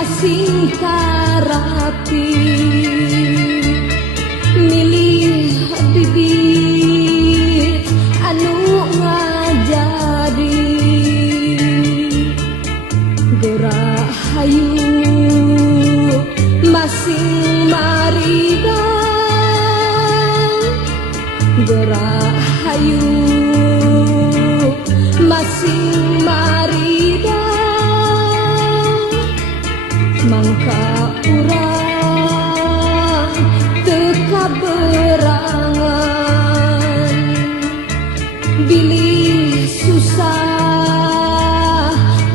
masing karapi milih bibit anu ngajadi gerak hayu masing marida gerak hayu masing marida mangka urang teka berangan bilih susah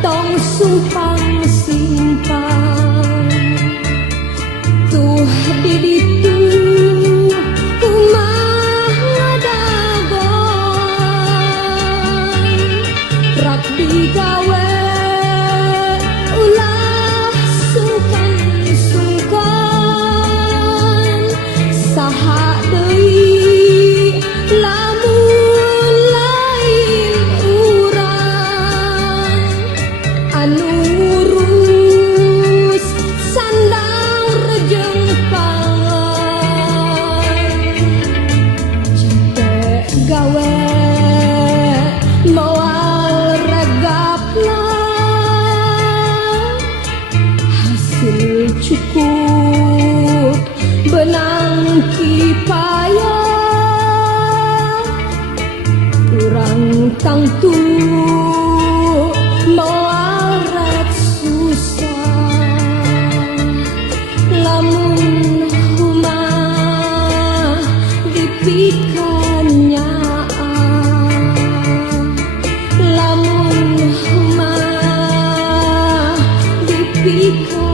tong sumpang simpang tuh di ditu kumah ngadagon rak digawe cukup benang kipaya kurang tangtu mawarat susah lamun humah dipikannya lamun humah dipikan